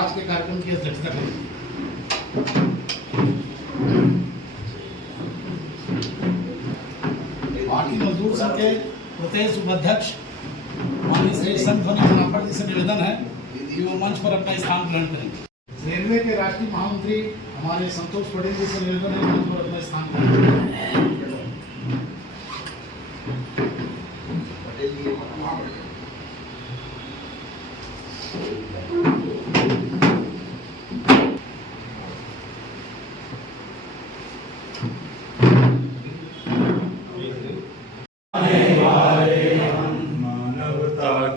आज के कार्यक्रम की अध्यक्षता करें। पार्टी मजदूर संघ के प्रदेश उपाध्यक्ष माननीय श्री संत ध्वनि महापौर जी से निवेदन है कि वो मंच पर अपना स्थान ग्रहण करें। रेलवे के राष्ट्रीय महामंत्री हमारे संतोष पटेल जी से निवेदन है मंच पर अपना स्थान ग्रहण करें।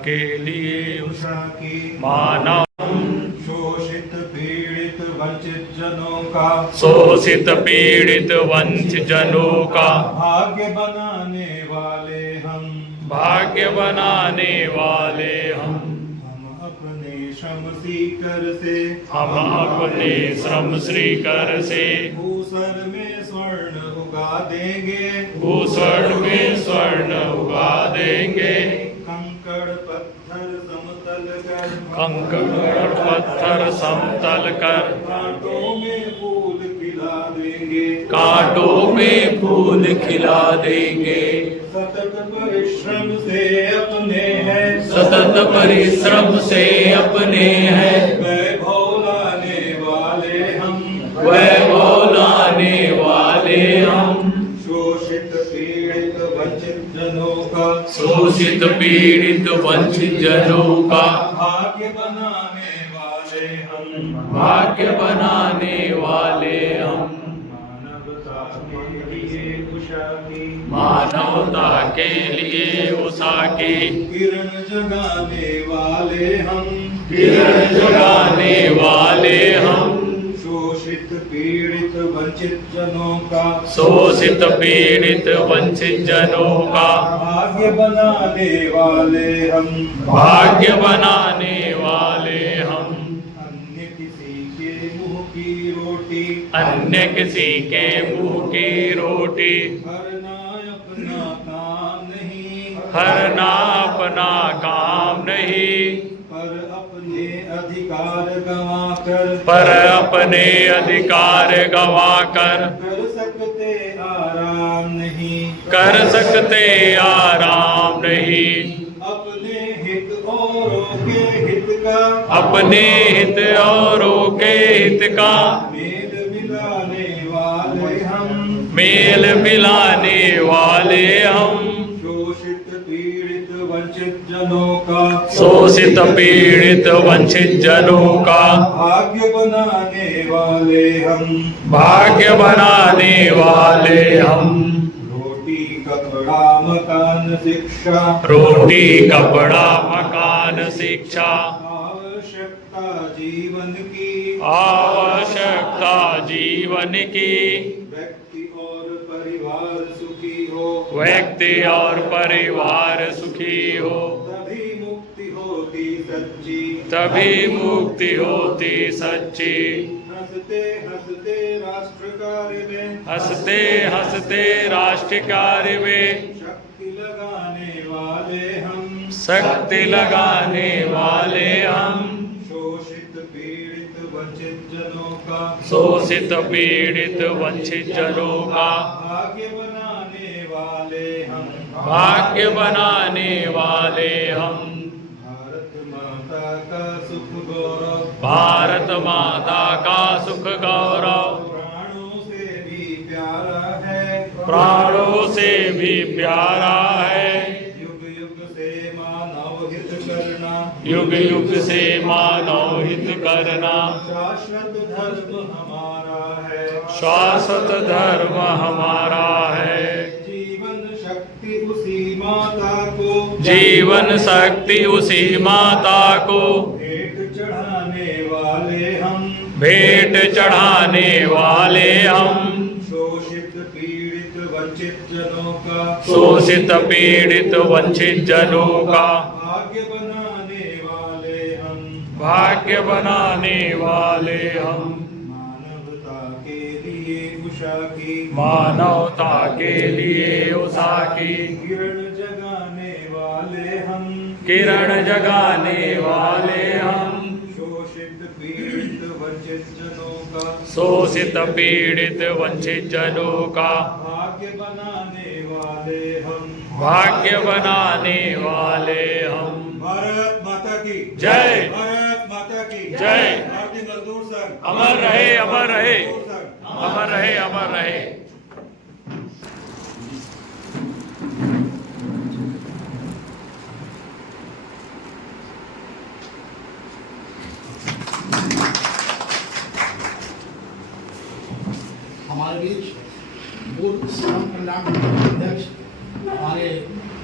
के लिए उषा की मानव शोषित पीड़ित वंचित जनों का शोषित पीड़ित वंचित जनों का भाग्य बनाने वाले हम भाग्य बनाने वाले हम अपने श्रम सीकर से हम अपने श्रम श्रीकर से भूसर में स्वर्ण उगा देंगे भूषण में स्वर्ण उगा देंगे कंकड़ पत्थर समतल कर कंकड़ पत्थर समतल कर कांटों में फूल खिला देंगे कांटों में फूल खिला देंगे सतत परिश्रम से अपने हैं सतत परिश्रम से अपने हैं वैभव लाने वाले हम वैभव लाने वाले हम शोषित पीड़ित वंचित जनों का शोषित पीड़ित वंचित जनों का भाग्य बनाने वाले हम भाग्य बनाने वाले हम मानवता के लिए उषा की मानवता के लिए उषा की किरण जगाने वाले हम किरण जगाने वाले हम शोषित पीड़ित वंचित जनों का शोषित पीड़ित वंचित जनों का भाग्य बनाने वाले हम भाग्य बनाने वाले हम अन्य किसी के मुंह की रोटी अन्य किसी के मुंह की रोटी भरना अपना काम नहीं हरना अपना काम नहीं पर अपने अधिकार पर अपने अधिकार गंवाकर गवाकर कर सकते आराम नहीं कर सकते आराम नहीं अपने हित औरों के हित का अपने हित औरों के हित का मेल मिलाने वाले हम मेल मिलाने वाले हम शोषित पीड़ित वंचित जनों का शोषित पीड़ित वंचित जनों का भाग्य बनाने वाले हम भाग्य बनाने वाले हम रोटी कपड़ा मकान शिक्षा रोटी कपड़ा मकान शिक्षा आवश्यकता जीवन की आवश्यकता जीवन की व्यक्ति और परिवार सुखी हो व्यक्ति और परिवार सुखी हो तभी मुक्ति होती सच्ची तभी मुक्ति होती सच्ची हंसते हंसते राष्ट्र कार्य में हंसते हंसते राष्ट्र कार्य में शक्ति लगाने वाले हम शक्ति लगाने वाले हम शोषित पीड़ित वंचित जनों का शोषित पीड़ित वंचित जनों का भाग्य बनाने वाले हम भाग्य बनाने वाले हम भारत माता का सुख गौरव भारत माता का सुख गौरव प्राणों से भी प्यारा है प्राणों से भी प्यारा है युग युग से मानव हित करना युग युग से मानव हित करना शाश्वत धर्म हमारा है शाश्वत धर्म हमारा है जीवन शक्ति उसी माता को जीवन शक्ति उसी माता को भेंट चढ़ाने वाले हम भेंट चढ़ाने वाले हम शोषित पीड़ित वंचित जनों का शोषित पीड़ित वंचित जनों का भाग्य बनाने वाले हम भाग्य बनाने वाले हम मानवता उषा की मानवता के लिए उषा की किरण जगाने वाले हम किरण जगाने वाले हम शोषित पीड़ित वंचित जनों का शोषित पीड़ित वंचित जनों का भाग्य बनाने वाले हम भाग्य बनाने वाले हम। भारत माता की जय। भारत माता की जय। भारतीय मजदूर संघ अमर रहे अमर रहे मजदूर संघ। अमर रहे अमर रहे। हमारे बीच पूर्व श्रम कल्याण मंडल के अध्यक्ष, हमारे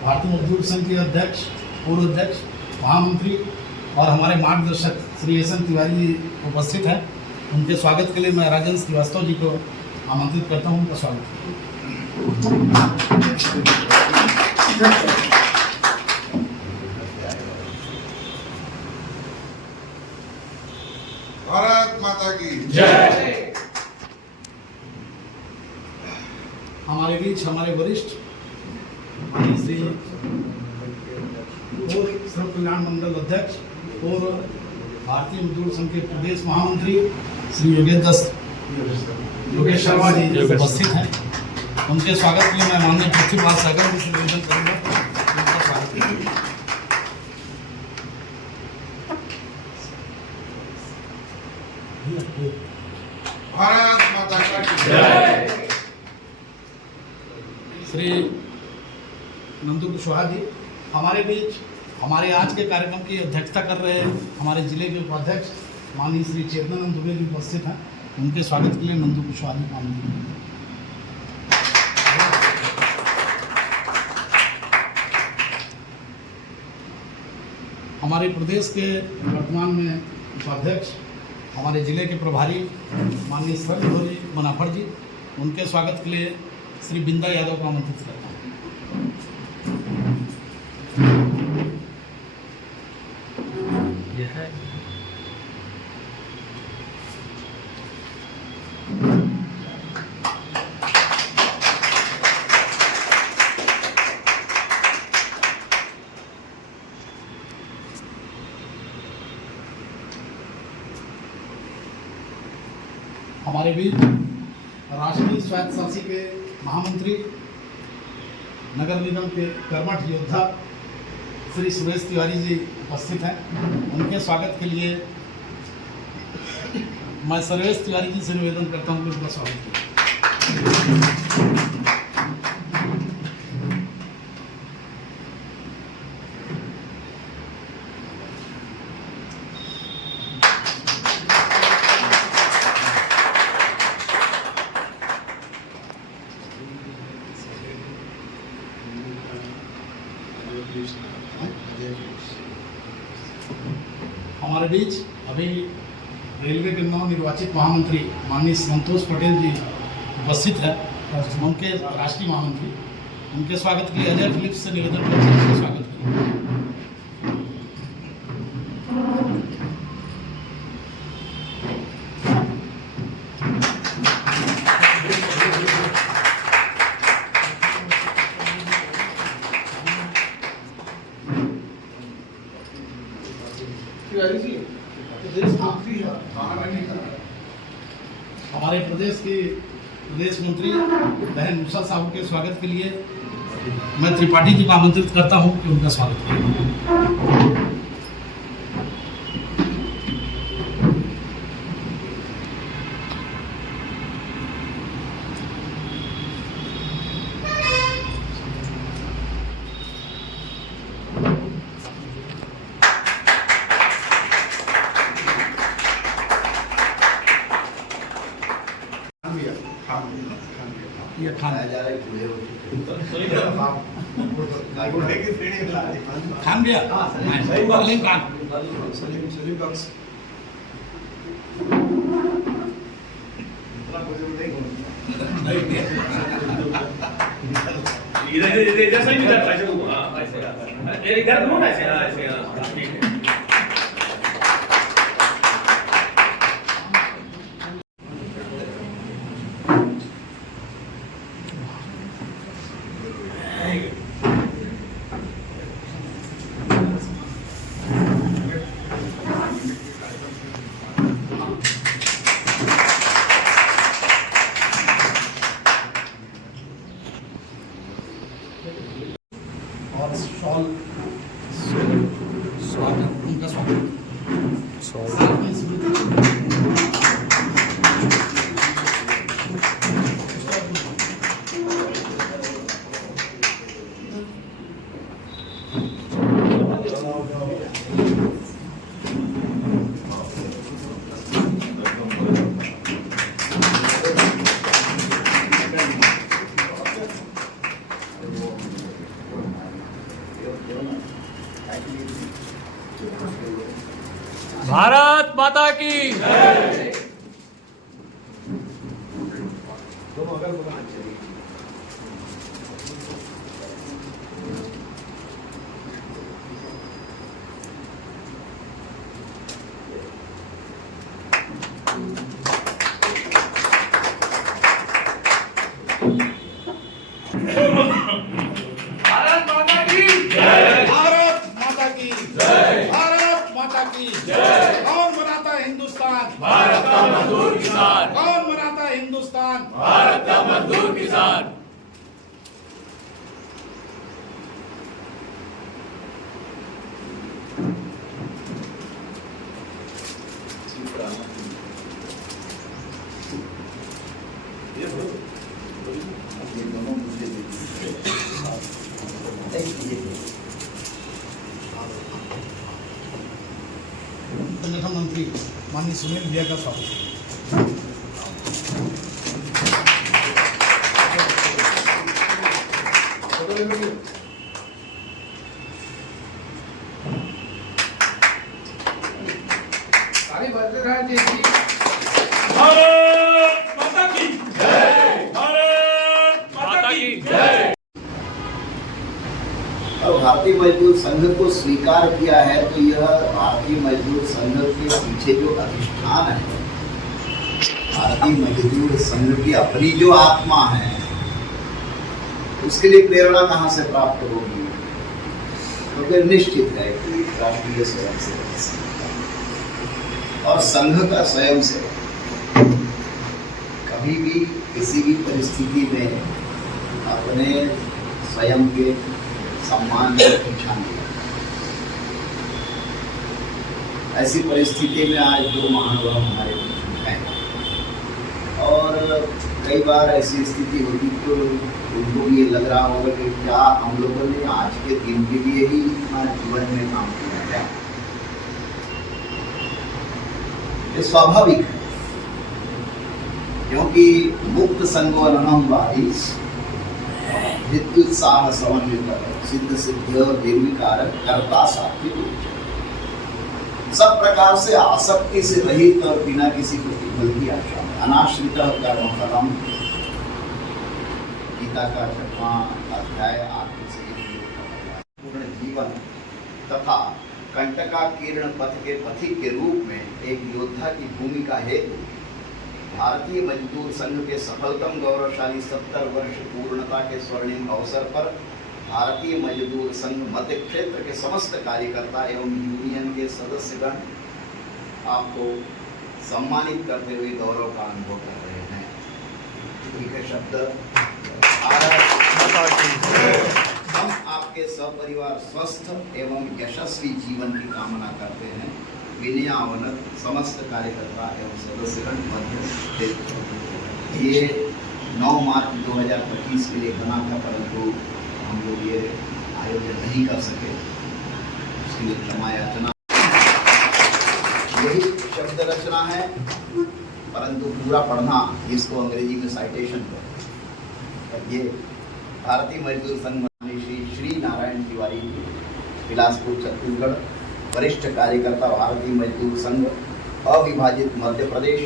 भारतीय मजदूर संघ के अध्यक्ष, पूर्व अध्यक्ष, महामंत्री और हमारे मार्गदर्शक श्री एस एन तिवारी जी उपस्थित हैं। उनके स्वागत के लिए मैं राजेंद्र श्रीवास्तव जी को आमंत्रित करता हूं। उनका स्वागत। भारत माता की जय। हमारे बीच हमारे वरिष्ठ माननीय श्री पूर्व श्रम कल्याण मंडल अध्यक्ष, पूर्व भारतीय मजदूर संघ के प्रदेश महामंत्री श्री योगेश शर्मा जी उपस्थित हैं। उनके स्वागत के लिए मैं माननीय पृथ्वीपाल सागर जी से निवेदन करूंगा। उनका स्वागत करेंगे। भारत माता की जय। श्री नंदू कुशवाहा जी हमारे बीच हमारे आज के कार्यक्रम की अध्यक्षता कर रहे हैं। हमारे जिले के उपाध्यक्ष माननीय श्री चेतनानंद दुबे जी उपस्थित हैं। उनके स्वागत के लिए नंदू कुशवाहा जी का आमंत्रण। हमारे प्रदेश के वर्तमान में उपाध्यक्ष, हमारे जिले के प्रभारी माननीय सरदार मनाफड़ जी, उनके स्वागत के लिए श्री बिंदा यादव को आमंत्रित करता हूँ। हमारे बीच राष्ट्रीय स्वायत्त शासी के महामंत्री, नगर निगम के कर्मठ योद्धा श्री सुरेश तिवारी जी उपस्थित हैं। उनके स्वागत के लिए मैं सुरेश तिवारी जी से निवेदन करता हूँ कि उनका स्वागत करें। हमारे बीच अभी रेलवे के नवनिर्वाचित महामंत्री माननीय संतोष पटेल जी उपस्थित हैं। उनके राष्ट्रीय महामंत्री, उनके स्वागत के लिए अजय फिलिप्स से निवेदन करते हैं। उनका स्वागत करें। हमारे प्रदेश की प्रदेश मंत्री बहन उषा साहू के स्वागत के लिए मैं त्रिपाठी जी को आमंत्रित करता हूं कि उनका स्वागत करें। ये खान खान भैया, सलीम खान, इधर सही इधर पैसे ऐसे इधर दोनों ऐसे ऐसे ठीक है। भारत माता की भारत माता की भारत माता की कौन बनाता है हिंदुस्तान? भारत का मजदूर किसान, कौन बनाता है हिंदुस्तान? भारत का मजदूर किसान। संगठन मंत्री माननीय सुनील भैया का स्वागत। भारत माता की भारत माता की जय। और भारतीय मजदूर संघ को स्वीकार किया है तो यह भारतीय मजदूर संघ के पीछे जो अधिष्ठान है, भारतीय मजदूर संघ की अपनी जो आत्मा है, उसके लिए प्रेरणा कहाँ से प्राप्त होगी? तो फिर निश्चित है कि राष्ट्रीय स्वयंसेवक संघ और संघ का स्वयंसेवक कभी भी किसी भी परिस्थिति में अपने स्वयं के सम्मान को पीछा नहीं। ऐसी परिस्थिति में आज दो महानुभाव हमारे बीच हैं और कई बार ऐसी स्थिति होगी तो उनको भी ये लग रहा होगा कि क्या हम लोगों ने आज के दिन के लिए ही इतना जीवन में काम किया है। ये स्वाभाविक है क्योंकि मुक्त संगोनम वारिस विद्युत्साह समन्वित सिद्ध सिद्ध निर्विकार कर्ता सात्विक सब प्रकार से आसक्ति से रहित और बिना किसी प्रतिफल की आशा अनाश्रित कर्म फलम। गीता का 6वां अध्याय आत्म से पूर्ण जीवन तथा कंटकाकीर्ण पथ के पथिक के रूप में एक योद्धा की भूमिका हेतु भारतीय मजदूर संघ के सफलतम गौरवशाली 70 वर्ष पूर्णता के स्वर्णिम अवसर पर भारतीय मजदूर संघ मध्य क्षेत्र के समस्त कार्यकर्ता एवं यूनियन के सदस्यगण आपको सम्मानित करते हुए गौरव का अनुभव कर रहे हैं। ठीक है शब्द हम आपके सपरिवार स्वस्थ एवं यशस्वी जीवन की कामना करते हैं। विनयावनत समस्त कार्यकर्ता एवं सदस्यगण मध्य क्षेत्र। ये 9 मार्च 2025 के लिए बना था परंतु हम लोग ये आयोजन नहीं कर सके, उसके लिए क्षमा याचना। यही शब्द रचना है परंतु पूरा पढ़ना इसको अंग्रेजी में साइटेशन पर। ये भारतीय मजदूर संघ श्री नारायण तिवारी बिलासपुर छत्तीसगढ़ वरिष्ठ कार्यकर्ता भारतीय मजदूर संघ अविभाजित मध्य प्रदेश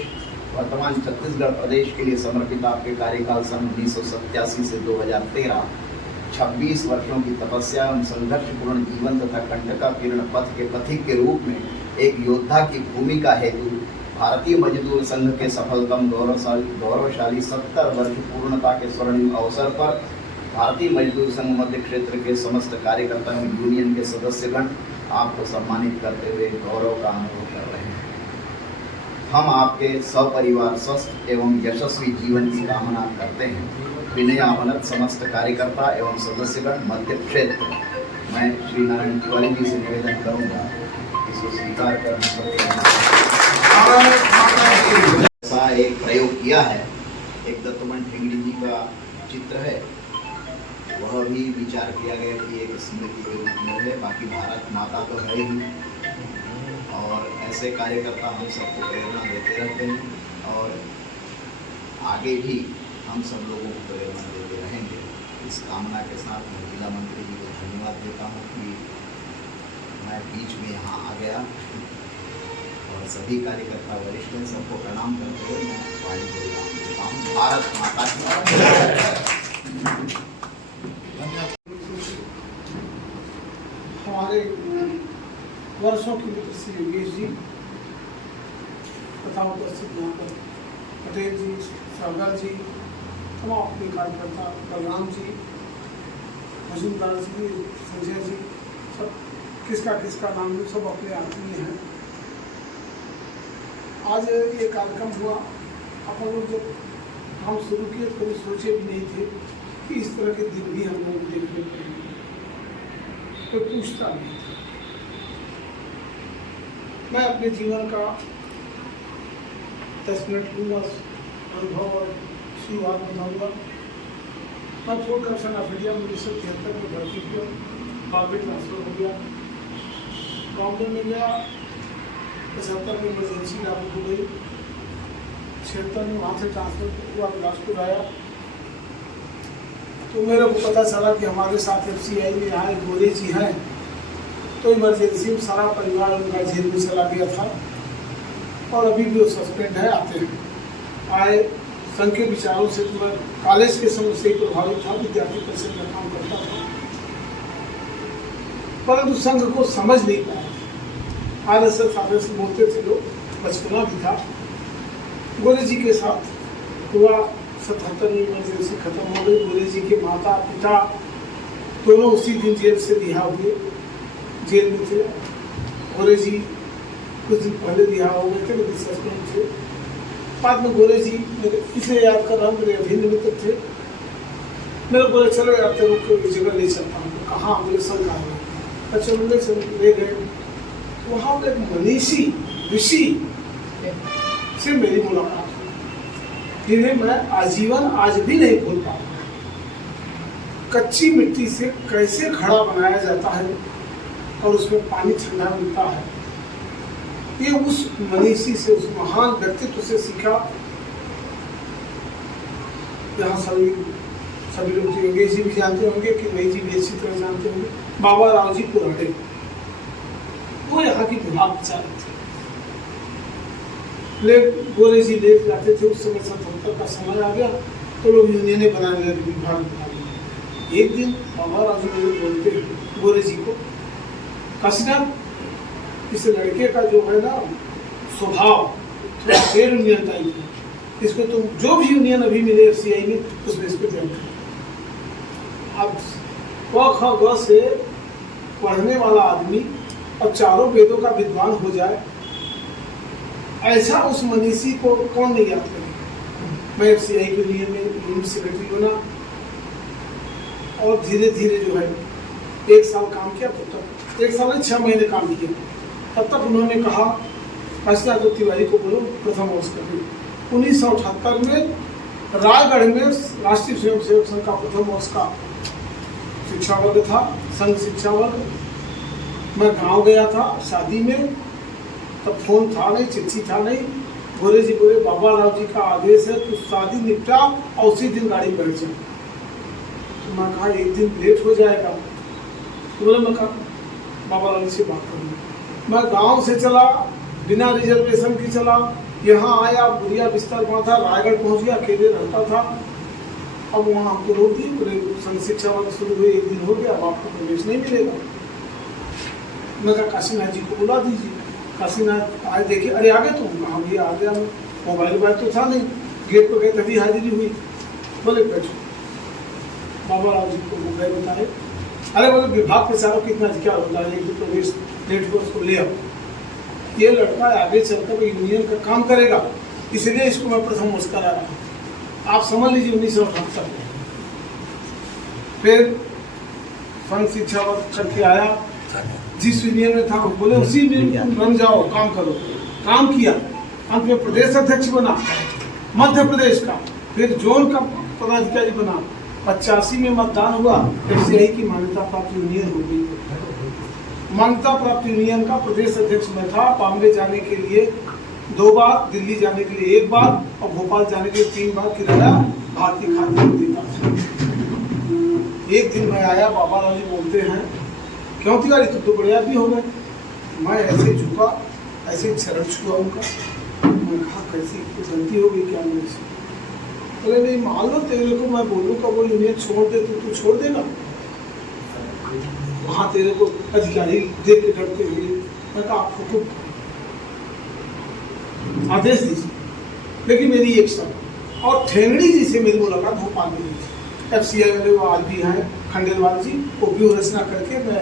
वर्तमान छत्तीसगढ़ प्रदेश के लिए समर्पित आपके कार्यकाल सन 1987 से 2013 26 वर्षों की तपस्या एवं संघर्षपूर्ण जीवन तथा कंटकाकीर्ण पथ के पथिक के रूप में एक योद्धा की भूमिका हेतु भारतीय मजदूर संघ के सफलतम गौरवशाली 70 वर्ष पूर्णता के स्वर्णिम अवसर पर भारतीय मजदूर संघ मध्य क्षेत्र के समस्त कार्यकर्ता एवं यूनियन के सदस्यगण आपको सम्मानित करते हुए गौरव का अनुभव कर रहे हैं। हम आपके सपरिवार स्वस्थ एवं यशस्वी जीवन की कामना करते हैं। विनयावनत समस्त कार्यकर्ता एवं सदस्यगण मध्य क्षेत्र। मैं श्री नारायण तिवारी जी से निवेदन करूंगा इसको स्वीकार करना। ऐसा एक प्रयोग किया है, एक दत्तमन ठेंगड़ी जी का चित्र है, वह भी विचार किया गया कि एक स्मृति के रूप में है। बाकी भारत माता तो है ही और ऐसे कार्यकर्ता हम सबको प्रेरणा देते रहते हैं और आगे भी हम सब लोगों को प्रेरणा देते रहेंगे। इस कामना के साथ मैं जिला मंत्री जी को धन्यवाद देता हूँ कि मैं बीच में यहाँ आ गया और सभी कार्यकर्ता वरिष्ठ सबको प्रणाम करते हुए मैं वाणी को विराम देता हूँ। भारत माता की हमारे वर्षों के मित्र श्री योगेश जी तथा उपस्थित यहाँ पर पटेल जी, सागर जी, तमाम अपने कार्यकर्ता, बलराम जी, मजूमदार जी, संजय जी, सब किसका नाम नहीं, सब अपने आत्मीय हैं। आज ये कार्यक्रम हुआ, अपन लोग जब हम शुरू किए तो कभी सोचे भी नहीं थे कि इस तरह के दिन भी हम लोग देखने पड़ेंगे, कोई पूछता नहीं था। मैं अपने जीवन का 10 मिनट लूँगा, अनुभव और शुरुआत बताऊँगा। मैं फोर्ट कर्सन ऑफ इंडिया 1973 में भर्ती किया, बाद में ट्रांसफर हो गया, बॉम्बे में गया। 75 में इमरजेंसी लागू हो गई, 76 में वहाँ से ट्रांसफर हुआ, बिलासपुर आया तो मेरे को पता चला कि हमारे साथ FCI में यहाँ एक गोरे जी हैं। तो इमरजेंसी में सारा परिवार उनका जेल में चला गया था और अभी भी वो सस्पेंड है, आते हैं आए। संघ के विचारों से तो मैं कॉलेज के समय से ही प्रभावित था, विद्यार्थी परिषद में काम करता था, परंतु संघ को समझ नहीं पाया। RSS बोलते थे लोग, बचपना भी था। गोरे जी के साथ हुआ, 77 में इमरजेंसी खत्म हो गई। गोरे जी के माता पिता दोनों उसी दिन जेल से रिहा हुए, जेल में थे। गोरे जी कुछ दिन पहले रिहा हो गए थे, लेकिन सस्पेंड थे। बाद में गोरे जी मेरे इसे याद कर रहा हूँ, मेरे अभिन्न मित्र थे। मेरे बोले चलो यार तेरे को एक जगह ले चलता हूँ। कहाँ? मेरे संग आ गए। अच्छा ले गए। वहाँ पर एक मनीषी ऋषि से मेरी मुलाकात हुई, जिन्हें मैं आजीवन आज भी नहीं भूल पाऊंगा। कच्ची मिट्टी से कैसे घड़ा बनाया जाता है और उसमें पानी ठंडा मिलता है, ये उस मनीषी से, उस महान व्यक्तित्व से सीखा। यहाँ सभी लोग योगेश जी भी जानते होंगे, कि नई जी भी अच्छी तरह जानते होंगे, बाबा राव जी पुराने, वो यहाँ की विभाग चालक थे। गोरे जी ले जाते थे, उस समय 77 का समय आ गया तो लोग यूनियनें बनाने लगे, विभाग बनाने लगे। एक दिन बाबा राव जी मेरे बोलते हैं गोरे जी को, काशीनाथ, इस लड़के का जो है ना स्वभाव थोड़ा गैर यूनियन टाइप है, इसको तुम जो भी यूनियन अभी मिले FCI में उसमें इसको ज्वाइन करो। अब क ख ग से पढ़ने वाला आदमी और चारों वेदों का विद्वान हो जाए, ऐसा उस मनीषी को कौन नहीं याद करेगा। मैं FCI के लिए में यूनिट सेक्रेटरी बना और धीरे धीरे जो है 1 साल काम किया, तो तक 1 साल में 6 महीने काम किया। तब तक उन्होंने कहा काशीनाथ तिवारी को बोलो प्रथम वर्ष करने। 1978 में रायगढ़ में राष्ट्रीय स्वयंसेवक संघ का प्रथम वर्ष का शिक्षा वर्ग था, संघ शिक्षा वर्ग। मैं गांव गया था शादी में, तब फोन था नहीं, चिट्ठी था नहीं। गोरे जी बोले बाबा राव जी का आदेश है तो शादी निपटा और उसी दिन गाड़ी बैठ जाए। तो मैं कहा एक दिन लेट हो जाएगा, तो बोले मैं कहा बाबा राव जी से बात करूँगा। मैं गांव से चला, बिना रिजर्वेशन की चला, यहाँ आया, बुढ़िया बिस्तर बांधा, रायगढ़ पहुँच गया, अकेले रहता था। अब वहाँ हमको रोक दिए, बोले संघ शिक्षा वर्ग शुरू हुए 1 दिन हो गया, अब आपको प्रवेश नहीं मिलेगा। मैं कहा काशीनाथ जी को बुला दीजिए। काशीनाथ आए, देखे, अरे आ गए तुम? हाँ भैया आ गया। मोबाइल तो था नहीं, गेट पर गए तभी हाजिरी हुई। बोले बैठो। बाबा राव जी को मोबाइल बताए, अरे बोले विभाग प्रचारों कितना क्या होता है, एक प्रवेश डेट को उसको ले आओ। ये लड़का आगे चलकर यूनियन का काम करेगा, इसलिए इसको मैं प्रथम वर्ष करा रहा हूँ। आप समझ लीजिए 1978 में। फिर संघ शिक्षा वर्ग करके आया, जिस यूनियन में था बोले उसी में तुम बन जाओ, काम करो। काम किया, अंत में प्रदेश अध्यक्ष बना मध्य प्रदेश का, फिर जोन का पदाधिकारी बना। 85 में मतदान हुआ, FCI की मान्यता प्राप्त यूनियन हो गई। मान्यता प्राप्त यूनियन का प्रदेश अध्यक्ष में था। बॉम्बे जाने के लिए 2 बार, दिल्ली जाने के लिए 1 बार और भोपाल जाने के लिए 3 बार किराया भारतीय खाद्य में देता था। एक दिन मैं आया, बाबा राव जी बोलते हैं क्यों तिवारी तुम तो बढ़िया भी हो गए। मैं ऐसे झुका, ऐसे चरण छुआ उनका। मैं कहा कैसी गलती हो गई क्या मेरे से। बोले नहीं मान लो तेरे को मैं बोलूँ का वो यूनियन छोड़ दे तो तू छोड़ देगा? वहाँ तेरे को अधिकारी देख के डरते हुए मैं कहा आप हुकुम आदेश दीजिए। लेकिन मेरी एक शर्त, और ठेंगड़ी जी से मेरी मुलाकात भोपाल में हुई थी। FCI वाले वो आज भी हैं खंडेलवाल जी, वो व्यू रचना करके मैं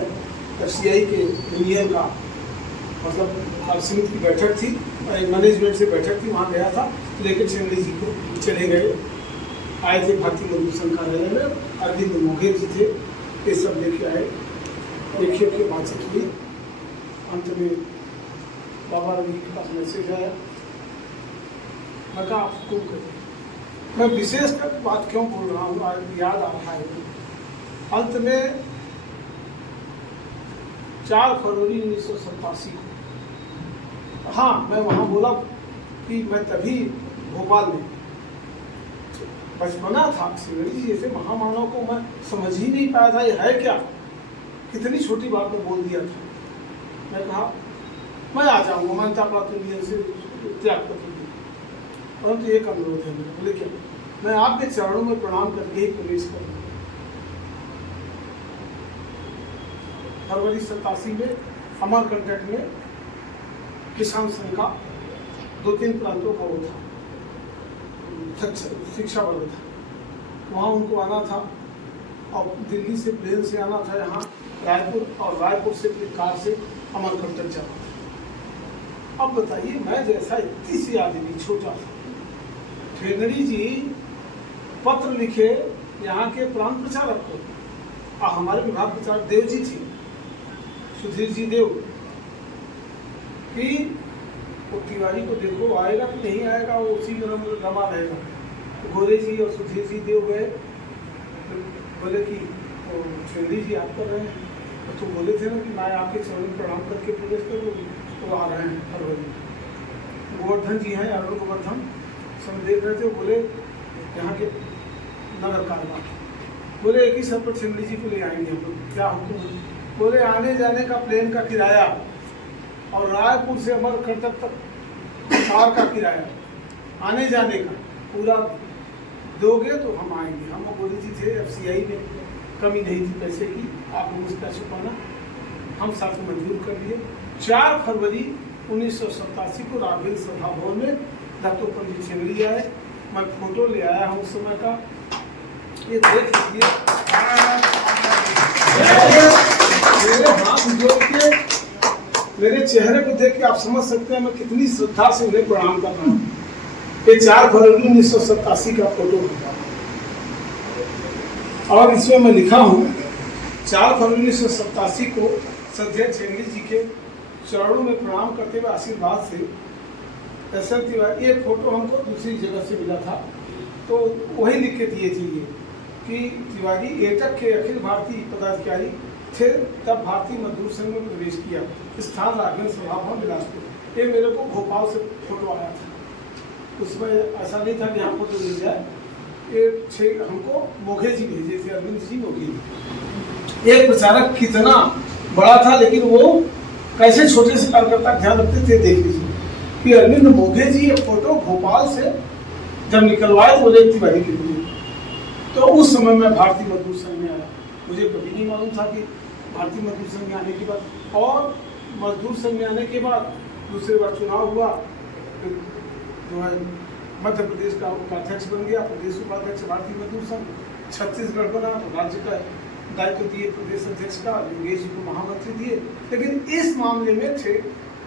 FCI के यूनियन का मतलब समिति की बैठक थी, मैनेजमेंट से बैठक थी, वहाँ गया था, लेकिन ठेंगड़ी जी को चले गए। आए थे भारतीय मजदूर संघ कार्यालय में, अरविंद मोघे जी थे, ये सब लेके आए, देखिए कि बातचीत हुई। अंत में बाबा रवि के पास मैसेज आया, मैं कहा आप हुकुम करिए। मैं विशेष कर बात क्यों बोल रहा हूँ, आज याद आ रहा है। अंत में 4 फरवरी 1987 को, हाँ मैं वहाँ बोला कि मैं तभी भोपाल में बचपना था, शिवरी जी जैसे महामानव को मैं समझ ही नहीं पाया था ये है क्या, कितनी छोटी बात में बोल दिया था। मैं कहा मैं आ जाऊँगा, मैं ताकत से त्याग कर दूँगी, परंतु एक अनुरोध है मेरा। बोले क्या? मैं आपके चरणों में प्रणाम करके ही प्रवेश करूँगा। फरवरी 87 में अमरकंटक में किसान संघ का 2-3 प्रांतों का वो था, शिक्षा वर्ग था, वहाँ उनको आना था और दिल्ली से प्लेन से आना था यहाँ रायपुर, और रायपुर से फिर कार से अमरकंटक जाना था। अब बताइए मैं जैसा इतनी सी आदमी छोटा था, ठेंगड़ी जी पत्र लिखे यहाँ के प्रांत प्रचारक को, और हमारे विभाग प्रचारक देव जी थे, सुधीर जी देव, कि वो तिवारी को देखो आएगा कि नहीं आएगा, वो उसी में रमा रहेगा। तो गोरे जी और सुधीर जी देव गए, तो बोले कि ठेंगड़ी जी आप कर रहे हैं, तो बोले थे ना कि मैं आपके चरण में प्रणाम करके प्रवेश करूँगी, तो आ रहे हैं फरवरी। गोवर्धन जी हैं, अरुण गोवर्धन, सब देख रहे थे, बोले यहाँ के नगर कारवार, बोले एक ही सब पर ठेंगड़ी जी को ले आएंगे हम लोग, क्या हुक्म? बोले आने जाने का प्लेन का किराया और रायपुर से अमरकंटक तक कार का किराया, आने जाने का पूरा दोगे तो हम आएंगे। हम गोरे जी थे, FCI में कमी नहीं थी पैसे की, आप लोग उसका छुपाना, हम साथ मंजूर कर लिए। 4 फरवरी 1987 को राघवेंद्र सभा भवन में डॉक्टर पंडित ठेंगड़ी आए, मैं फोटो ले आया हूँ उस समय का, ये देख लीजिए। मेरे हाथ जोड़ के, मेरे चेहरे को देख के आप समझ सकते हैं मैं कितनी श्रद्धा से उन्हें प्रणाम कर रहा हूँ। ये 4 फरवरी 1987 का फोटो है, और इसमें मैं लिखा हूँ 4 फरवरी 1987 को श्रद्धेय ठेंगड़ी जी के चरणों में प्रणाम करते हुए आशीर्वाद से SL तिवारी। ये फोटो हमको दूसरी जगह से मिला था, तो वही लिख के दिए थे ये कि तिवारी एटक के अखिल भारतीय पदाधिकारी थे, तब भारतीय मजदूर संघ में प्रवेश किया, स्थान राघवेंद्र सभा भवन बिलासपुर। ये मेरे को भोपाल से फोटो आया था, उसमें ऐसा नहीं था कि यहाँ फोटो मिल जाए, ये हमको मोघे जी भेजे थे, अरविंद जी मोघे जी। एक प्रचारक कितना बड़ा था, लेकिन वो कैसे छोटे से कार्यकर्ता ध्यान रखते थे, देख लीजिए कि अरविंद मोघे जी ये फोटो भोपाल से जब निकलवाए तो बोले तिवारी के लिए। तो उस समय मैं भारतीय मजदूर संघ में आया, मुझे कभी नहीं मालूम था कि भारतीय मजदूर संघ में आने के बाद, और मजदूर संघ में आने के बाद दूसरी बार चुनाव हुआ, जो है मध्य प्रदेश का उपाध्यक्ष बन गया, प्रदेश उपाध्यक्ष भारतीय मजदूर संघ। छत्तीसगढ़ बना तो राज्य का दायित्व दिए प्रदेश अध्यक्ष का, योगेश जी को महामंत्री दिए। लेकिन इस मामले में थे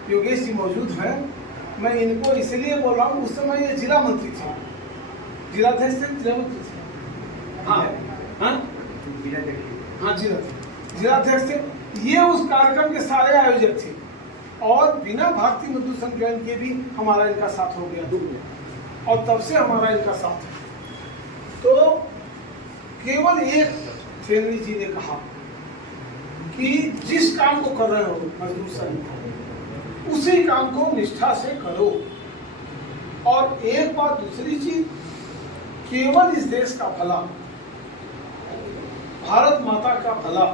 योगेश जी मौजूद हैं, मैं इनको इसलिए बोल रहा हूँ, उस समय ये जिला मंत्री थे, जिलाध्यक्ष थे, जिला मंत्री थे, हाँ हाँ जिलाध्यक्ष थे। ये उस कार्यक्रम के सारे आयोजक थे, और बिना भारतीय मजदूर संघ ज्वाइन किए भी हमारा इनका साथ हो गया, और तब से हमारा इनका साथ है। तो केवल एक ठेंगड़ी जी ने कहा कि जिस काम को कर रहे हो मजदूर संघ, उसी काम को निष्ठा से करो। और एक बात दूसरी चीज, केवल इस देश का भला, भारत माता का भला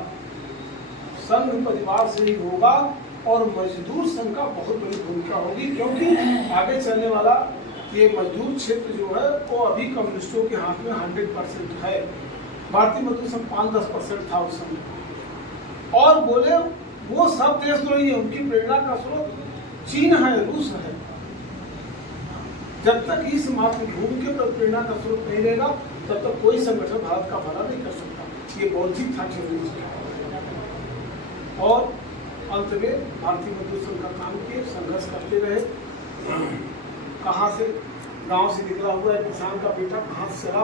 संघ परिवार से ही होगा, और मजदूर संघ का बहुत बड़ी भूमिका होगी, क्योंकि आगे चलने वाला ये मजदूर क्षेत्र जो है वो अभी कम्युनिस्टों के हाथ में 100% है। भारतीय मजदूर संघ 5-10% था उस समय। और बोले वो सब देशद्रोही है, उनकी प्रेरणा का स्रोत चीन है, रूस है। जब तक इस मातृभूमि के पर प्रेरणा का स्रोत नहीं रहेगा तब तक कोई संगठन भारत का भला नहीं कर सकता। ये बौद्धिक था और अंत में भारतीय मजदूर संघ का काम किए, संघर्ष करते रहे। कहाँ से गांव से निकला हुआ एक किसान का बेटा कहाँ से चला,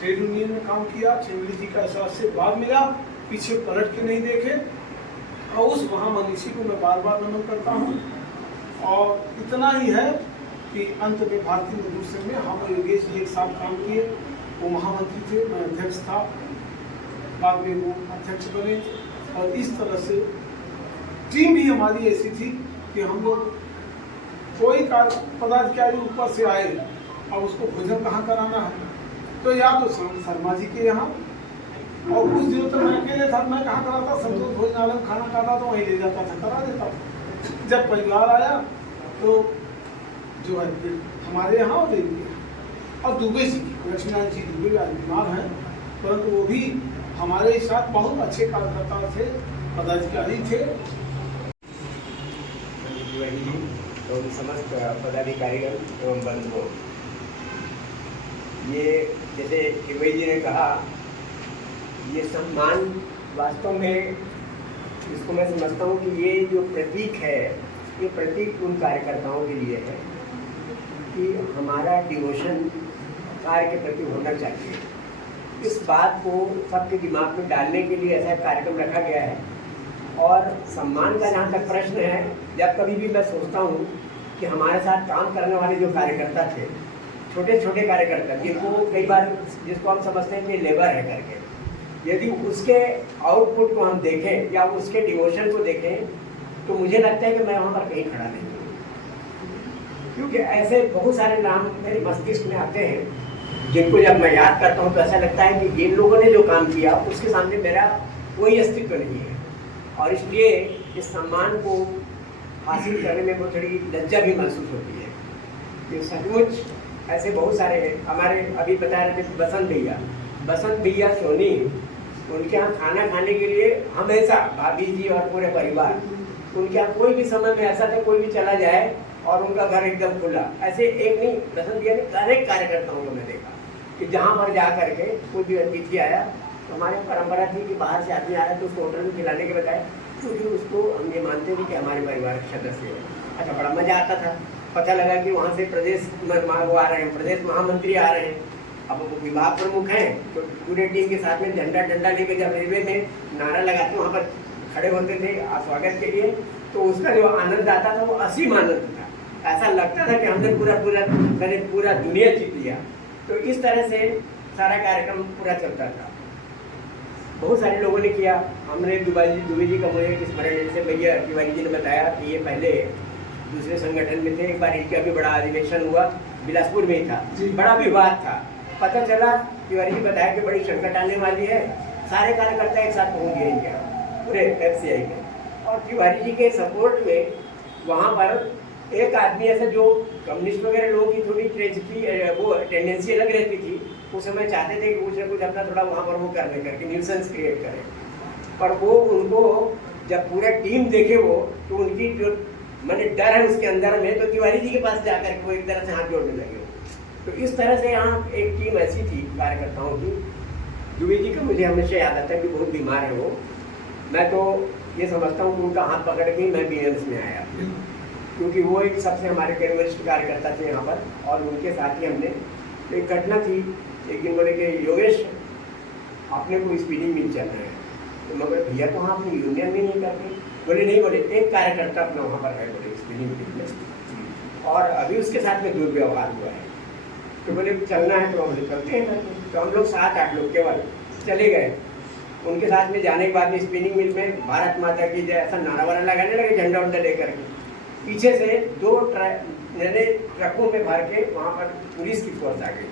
ट्रेड यूनियन में काम किया, चेंगड़ी जी का एहसास से बाद मिला, पीछे पलट के नहीं देखे। और उस महामनीषी को मैं बार बार नमन करता हूँ। और इतना ही है कि अंत में भारतीय मजदूर संघ में हम योगेश जी एक साथ काम किए। वो महामंत्री थे, मैं अध्यक्ष था, बाद में वो अध्यक्ष बने। और इस तरह से टीम भी हमारी ऐसी थी कि हम लोग कोई पदाधिकारी ऊपर से आए अब उसको भोजन कहाँ कराना है, तो या तो शर्मा जी के यहाँ, और कुछ दिनों तक मैं अकेले था, मैं कहाँ कराता, संतोष भोजनालय खाना खाता तो वहीं ले जाता था, करा देता था। जब परिवार आया तो जो है फिर हमारे यहाँ और और दुबे जी, लक्ष्मीनारायण जी दुबे आज बीमार हैं, परंतु वो भी हमारे साथ बहुत अच्छे कार्यकर्ता थे, पदाधिकारी थे। एवं समस्त पदाधिकारीगण एवं बंधुओं, ये जैसे तिवारी जी ने कहा, ये सम्मान वास्तव में इसको मैं समझता हूँ कि ये जो प्रतीक है, ये प्रतीक उन कार्यकर्ताओं के लिए है कि हमारा डिवोशन कार्य के प्रति होना चाहिए। इस बात को सबके दिमाग में डालने के लिए ऐसा कार्यक्रम रखा गया है। और सम्मान का जहाँ तक प्रश्न है, जब कभी भी मैं सोचता हूँ कि हमारे साथ काम करने वाले जो कार्यकर्ता थे, छोटे छोटे कार्यकर्ता, जिनको कई बार जिसको हम समझते हैं कि लेबर है करके, यदि उसके आउटपुट को हम देखें या उसके डिवोशन को देखें तो मुझे लगता है कि मैं वहाँ पर कहीं खड़ा नहीं हूँ। क्योंकि ऐसे बहुत सारे नाम मेरे मस्तिष्क में आते हैं जिनको जब मैं याद करता हूँ तो ऐसा लगता है कि जिन लोगों ने जो काम किया उसके सामने मेरा कोई अस्तित्व नहीं है। और इसलिए इस सम्मान को हासिल करने में वो थोड़ी लज्जा भी महसूस होती है कि सचमुच ऐसे बहुत सारे हैं। हमारे अभी बता रहे थे बसंत भैया सोनी, उनके यहाँ खाना खाने के लिए हमेशा भाभी जी और पूरे परिवार, उनके यहाँ कोई भी समय में ऐसा था कोई भी चला जाए और उनका घर एकदम खुला। ऐसे एक नहीं, बसंत भैया ने अनेक कार्यकर्ताओं को मैं देखा कि जहाँ पर जा करके कोई भी अतिथि आया तो हमारी परंपरा थी कि बाहर से आदमी आ रहा है तो उसको होटल में खिलाने के बजाय क्योंकि उसको हम ये मानते थे कि हमारे परिवार के सदस्य है। अच्छा, बड़ा मजा आता था। पता लगा कि वहाँ से प्रदेश वो आ रहे हैं, प्रदेश महामंत्री आ रहे हैं, अब वो विभाग प्रमुख हैं, तो पूरे टीम के साथ में डंडा लेके जब रेलवे में नारा लगाते वहाँ पर खड़े होते थे स्वागत के लिए, तो उसका जो आनंद आता था वो असीम आनंद था। ऐसा लगता था कि हमने पूरा दुनिया जीत लिया। तो इस तरह से सारा कार्यक्रम पूरा चलता था। बहुत सारे लोगों ने किया। हमने दुबे जी का मुझे स्मरण जैसे भैया तिवारी जी ने बताया कि ये पहले दूसरे संगठन में थे। एक बार इनका भी बड़ा अधिवेशन हुआ, बिलासपुर में ही था, बड़ा विवाद था। पता चला, तिवारी जी बताया कि बड़ी संकट आने वाली है, सारे कार्यकर्ता एक साथ पहुँच गए इनके पूरे FCI में। और तिवारी जी के सपोर्ट में वहाँ पर एक आदमी ऐसा जो कम्युनिस्ट वगैरह लोगों की थोड़ी ट्रेजिडी वो टेंडेंसी अलग रहती थी, उस समय चाहते थे कि कुछ ना कुछ अपना थोड़ा वहाँ पर वो करने करके न्यूसेंस क्रिएट करें। पर वो उनको जब पूरा टीम देखे वो, तो उनकी जो मैंने डर है उसके अंदर में, तो तिवारी जी के पास जाकर के वो एक तरह से हाथ जोड़ने लगे। तो इस तरह से यहाँ एक टीम ऐसी थी कार्यकर्ताओं की। दुबे जी का मुझे हमेशा याद आता है कि बहुत बीमार है वो। मैं तो ये समझता हूँ कि उनका हाथ पकड़ के मैं BMS में आया, क्योंकि वो एक सबसे हमारे वरिष्ठ कार्यकर्ता थे यहाँ पर। और उनके साथ ही हमने एक घटना थी, एक दिन बोले कि योगेश आपने को स्पीडिंग मिल चलना है। तो मैं बोले भैया तो हाँ अपनी यूनियन में नहीं करते। बोले नहीं, बोले एक कार्यकर्ता अपना वहाँ पर है, बोले स्पीडिंग मिल में, और अभी उसके साथ में दुर्व्यवहार हुआ है। तो बोले चलना है तो हम चलते हैं। तो हम लोग 7-8 लोग केवल चले गए। उनके साथ में जाने के बाद में स्पिनिंग मिल में भारत माता की जय ऐसा नारा वारा लगाने लगे, झंडा उंडा लेकर के। पीछे से 2 ट्रकों में भर के वहाँ पर पुलिस की फोर्स आ गई।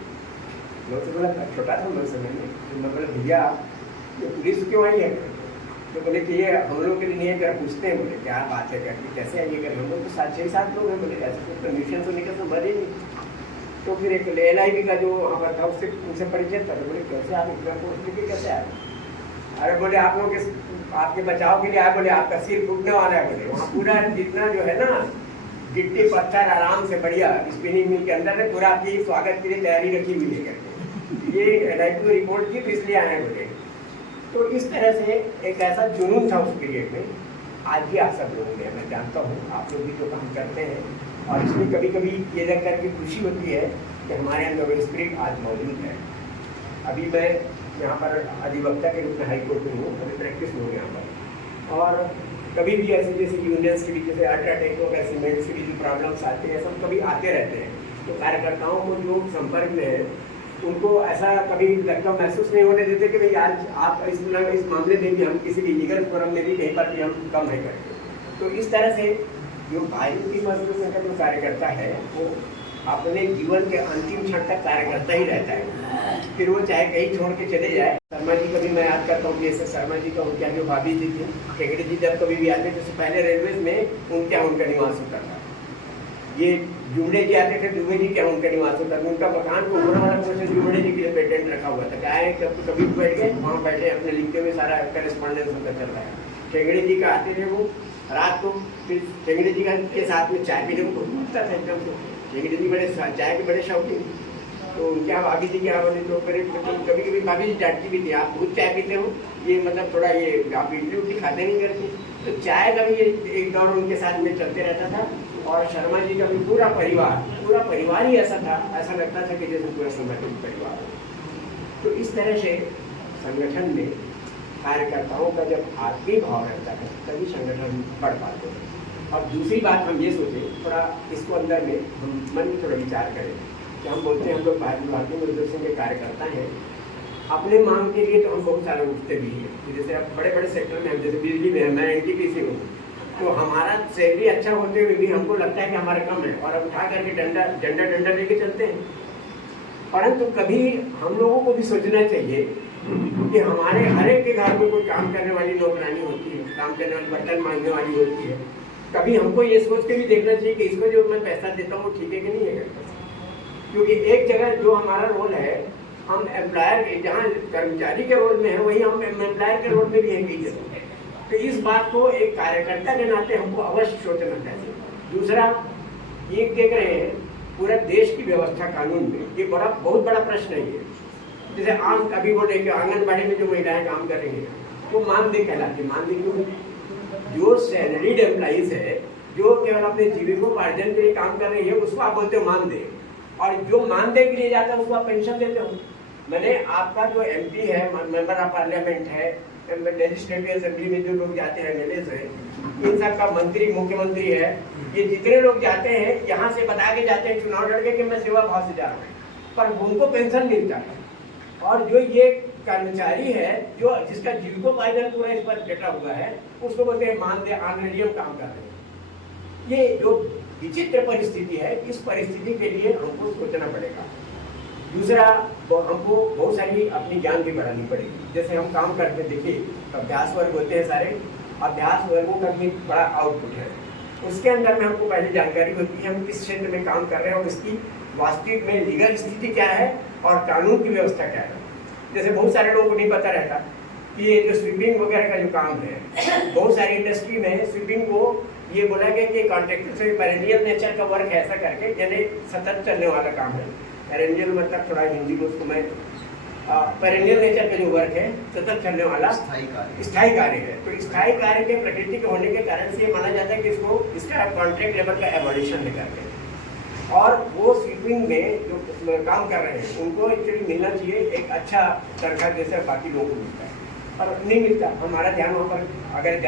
मैं तो बोला छोटा था मैं समय में, तो मैं बोला भैया ये पुलिस क्यों आई है? तो बोले कि ये हम लोग के लिए नहीं है, जरा पूछते हैं। बोले क्या बात है, करके कैसे आइए कर? हम लोग तो 6-7 लोग हैं। बोले ऐसे तो परमिशन तो लेकर तो मरे नहीं। तो फिर एक LIB का जो वहाँ पर था उससे उनसे परिचय था, बोले कैसे आप इतना पोस्ट लेके कैसे आए? अरे बोले आप लोग आपके बचाव के लिए आए, बोले आपका सिर फूटने वाला है। बोले वहाँ पूरा जितना जो है ना गिट्टी पत्थर आराम से बढ़िया स्पिनिंग मिल के अंदर ने पूरा आपकी स्वागत के लिए तैयारी रखी हुई है करके, ये LIB रिपोर्ट की तो इसलिए आए बोले। तो इस तरह से एक ऐसा जुनून था उस पीरियड में, आज भी आप सब लोगों में मैं जानता हूँ आप लोग भी जो काम करते हैं, और इसमें कभी कभी ये देख करके खुशी होती है कि हमारे अंदर वो स्पिरिट आज मौजूद है। अभी मैं यहाँ पर अधिवक्ता के रूप में हाई कोर्ट में हूँ, अभी प्रैक्टिस हो यहाँ पर, और कभी भी ऐसे जैसे यूनियंस के भी जैसे अल्ट्राटेक हो गया, सीमेंट्स के भी जो प्रॉब्लम्स आते हैं सब कभी आते रहते हैं, तो कार्यकर्ताओं को जो संपर्क में है उनको ऐसा कभी लगता महसूस नहीं होने देते कि भाई आज आप इस मामले में भी हम किसी भी लीगल फोरम में भी कहीं पर भी हम कम नहीं करते। तो इस तरह से जो भाइयों की मजबूत संगठन जो कार्यकर्ता है वो अपने जीवन के अंतिम क्षण तक कार्यकर्ता ही रहता है, फिर वो चाहे कहीं छोड़ के चले जाए। शर्मा जी को भी मैं याद करता हूँ, जैसे शर्मा जी का उनके जो भाभी जी थी टेकड़ी जी, जब कभी भी आते तो पहले रेलवे में उनका निवास होता था। ये जुमड़े जी आते थे, दुबे जी क्या उनका निवास होता था, उनका मकान को होने वाला कुछ जुमड़े जी के लिए पेटेंट रखा हुआ था, क्या है कभी बैठ गए वहाँ बैठे अपने लिखते हुए सारा करेस्पॉन्डेंस उनका चल रहा है। टेकड़ी जी का आते थे वो रात को, फिर टेकड़ी जी के साथ में चाय पीने को उठता था एकदम से। टेकड़ी जी बड़े चाय के बड़े शौकीन, तो क्या भाभी जी क्या बोले तो कभी कभी भाभी जी डांटती भी थी, आप बहुत चाय पीते हो, ये मतलब थोड़ा ये आप इडली उडली खाते नहीं करते। तो चाय का भी एक दौर उनके साथ में चलते रहता था। और शर्मा जी का भी पूरा परिवार ही ऐसा था, ऐसा लगता था कि जैसे पूरा संगठन परिवार। तो इस तरह से संगठन में कार्यकर्ताओं का जब आत्मीय भाव रहता है तभी संगठन बढ़ पाते हैं। और दूसरी बात हम ये सोचें, थोड़ा इसको अंदर में हम मन में थोड़ा विचार करें कि हम बोलते हैं हम लोग भारतीय मजदूर संघ के कार्यकर्ता हैं, अपने मांग के लिए तो हम बहुत सारे उठते भी हैं। जैसे अब बड़े बड़े सेक्टर में हम जैसे बिजली में है, मैं NTPC हूँ, तो हमारा सैलरी अच्छा होते हुए भी हमको लगता है कि हमारा कम है और अब उठा करके डंडा लेके चलते हैं। परंतु कभी हम लोगों को भी सोचना चाहिए कि हमारे हर एक के घर में कोई काम करने वाली नौकरानी होती है, काम करने वाली बर्तन मांगने वाली होती है। कभी हमको ये सोच के भी देखना चाहिए कि इसको जो मैं पैसा देता हूँ वो ठीक है कि नहीं है। क्योंकि एक जगह जो हमारा रोल है, हम एम्प्लॉयर जहाँ कर्मचारी के रोल में है वही हम एम्प्लॉयर के रोल में भी हैं। तो इस बात को एक कार्यकर्ता के नाते हमको अवश्य सोचना चाहिए। दूसरा ये देख रहे हैं पूरा देश की व्यवस्था कानून में, ये बहुत बड़ा प्रश्न है ये। जैसे आम अभी बोले कि आंगनबाड़ी में जो महिलाएं काम कर रही हैं वो मानदेय कहलाती है। मानदेय क्यों? जो सैलरीड एम्प्लॉइज है, जो केवल अपने जीविकोपार्जन के लिए काम कर रही है, उसको आप बोलते हो मानदेय। और जो मानदेय के लिए जाता है उसको आप पेंशन देते हो। मैंने आपका जो MP है, मेंबर ऑफ पार्लियामेंट है, लेजिस्लेटिव असेंबली में जो लोग जाते हैं, MLAs है, इन सब का मंत्री, मुख्यमंत्री है, ये जितने लोग जाते हैं यहाँ से बता के जाते हैं चुनाव लड़ के कि मैं सेवा भाव से जा रहा हूँ, पर उनको पेंशन मिलता है। और जो ये कर्मचारी है जो जिसका जीविकोपार्जन पूरा इस पर डटा हुआ है, उसको बोलते हैं मानदेय ऑनरेरियम काम कर रहे हैं। ये जो विचित्र परिस्थिति है, इस परिस्थिति के लिए हमको सोचना पड़ेगा। दूसरा, हमको बहुत सारी अपनी ज्ञान भी बढ़ानी पड़ेगी। जैसे हम काम करते देखिए, अभ्यास वर्ग होते हैं सारे, अभ्यास वर्गों का भी बड़ा आउटपुट है। उसके अंदर में हमको पहले जानकारी होती है हम किस क्षेत्र में काम कर रहे हैं और इसकी वास्तविक में लीगल स्थिति क्या है और कानून की व्यवस्था क्या है। जैसे बहुत सारे लोगों को नहीं पता रहता कि ये जो स्वीपिंग वगैरह का जो काम है, बहुत सारी इंडस्ट्री में स्वीपिंग को ये बोला गया कि कॉन्ट्रैक्टर से पेरेनियल नेचर का वर्क है, ऐसा करके, यानी सतत चलने वाला काम है। पेरेनियल मतलब थोड़ा हिंदी में उसको मैं पेरेनियल नेचर का जो वर्क है, सतत चलने वाला स्थायी कार्य है। तो स्थायी कार्य के प्रकृति के होने के कारण से ये माना जाता है कि इसका कॉन्ट्रैक्ट लेवल का एवोल्यूशन लेकर के, और वो स्वीपिंग में जो काम कर रहे हैं उनको एक्चुअली मिलना चाहिए एक अच्छा तनख्वाह जैसे बाकी लोगों को मिलता है, पर नहीं मिलता। हमारा ध्यान वहाँ पर अगर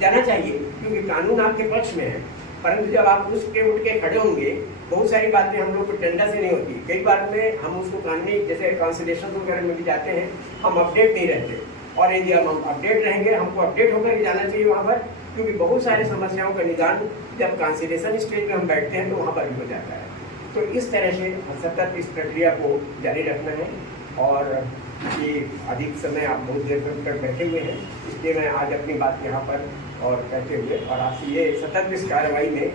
जाना चाहिए, क्योंकि कानून आपके पक्ष में है। परंतु जब आप उठ के खड़े होंगे, बहुत सारी बातें हम लोग को डंडा से नहीं होती। कई बार में हम उसको कानूनी जैसे कॉन्सिलेशन वगैरह में भी जाते हैं, हम अपडेट नहीं रहते, और यदि हम अपडेट रहेंगे, हमको अपडेट होकर ही जाना चाहिए वहाँ पर, क्योंकि बहुत सारी समस्याओं का निदान जब कॉन्सिलेशन स्टेज में हम बैठते हैं तो वहाँ पर भी हो जाता है। तो इस तरह से सतत इस प्रक्रिया को जारी रखना है। और ये अधिक समय आप बहुत देर तक बैठे हुए हैं, इसलिए मैं आज अपनी बात यहाँ पर और कहते हुए और आपसे ये सतत इस कार्रवाई में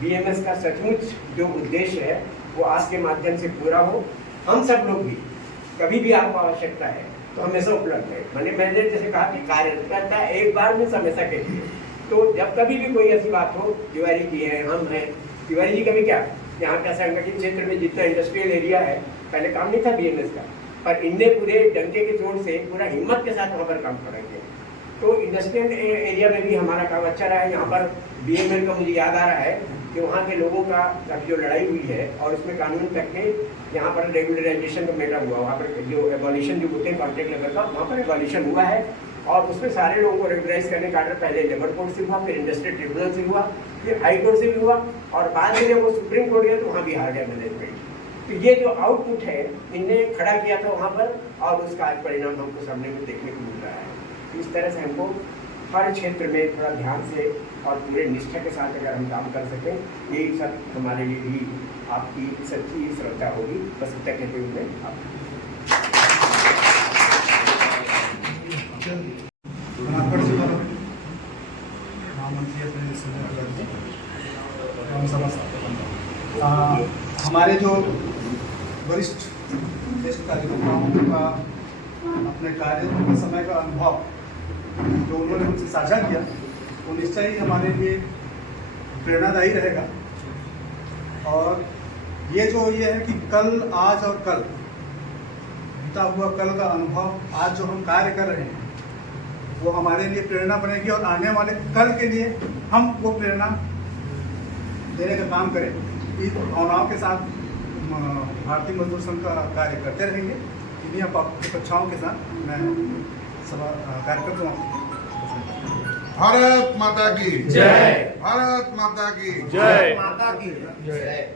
BMS का सचमुच जो उद्देश्य है वो आज के माध्यम से पूरा हो। हम सब लोग भी कभी भी आपको आवश्यकता है तो हमेशा उपलब्ध है। मैंने जैसे कहा कि कार्यकर्ता एक बार में हमेशा के लिए, तो जब कभी भी कोई ऐसी बात हो, तिवारी जी हैं, हम हैं, तिवारी जी कभी क्या यहाँ का संगठित क्षेत्र में जितना इंडस्ट्रियल एरिया है, पहले काम नहीं था बीएमएस का, पर इनने पूरे डंके के जोर से पूरा हिम्मत के साथ वहाँ पर काम करेंगे। तो इंडस्ट्रियल एरिया में भी हमारा काम अच्छा रहा है। यहाँ पर बीएमएल का मुझे याद आ रहा है कि वहाँ के लोगों का जो लड़ाई हुई है और उसमें कानून तक के यहाँ पर रेगुलराइजेशन का मैटर हुआ, वहाँ पर जो एबॉलिशन जो होते हैं कॉन्ट्रैक्ट लेवल का, वहाँ पर एबॉलिशन हुआ है और उसमें सारे लोगों को रेगुलराइज करने का आर्डर पहले लेबर कोर्ट से हुआ, फिर इंडस्ट्रियल ट्रिब्यूनल से हुआ, फिर हाई कोर्ट से भी हुआ और बाद में जब वो सुप्रीम कोर्ट गया तो वहाँ भी हार गया मैनेजमेंट। तो ये जो आउटपुट है इनने खड़ा किया था वहाँ पर और उसका आज परिणाम हमको सामने में देखने को मिल रहा है। तो इस तरह से हमको हर क्षेत्र में थोड़ा ध्यान से और पूरे निष्ठा के साथ अगर हम काम कर सकें, यही सब हमारे लिए भी आपकी सच्ची श्रद्धा होगी। बस इतना कहते हुए आप हमारे जो वरिष्ठ ज्येष्ठ कार्यकर्ताओं का अपने कार्य के समय का अनुभव जो उन्होंने हमसे साझा किया वो निश्चय ही हमारे लिए प्रेरणादायी रहेगा। और ये है कि कल, आज और कल, बीता हुआ कल का अनुभव आज जो हम कार्य कर रहे हैं वो हमारे लिए प्रेरणा बनेगी और आने वाले कल के लिए हम वो प्रेरणा देने का काम करें। इस भावनाओं के साथ भारतीय मजदूर संघ का कार्य करते रहेंगे। इन्हीं अपेक्षाओं के साथ मैं सभा कार्यक्रम भारत माता की जय। भारत माता की जय। माता की जय।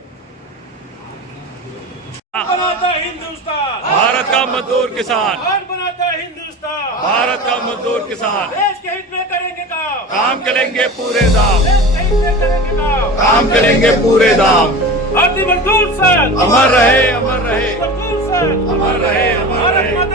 बनाता हिंदुस्तान, भारत का मजदूर किसान, कौन बनाता हिंदुस्तान, भारत का मजदूर किसान, देश के हित में करेंगे काम करेंगे पूरे दाम, देश के हित में करेंगे काम करेंगे पूरे दाम। भारतीय मजदूर संघ अमर रहे, अमर रहे, मजदूर संघ, अमर रहे, अमर भारत रहे। माता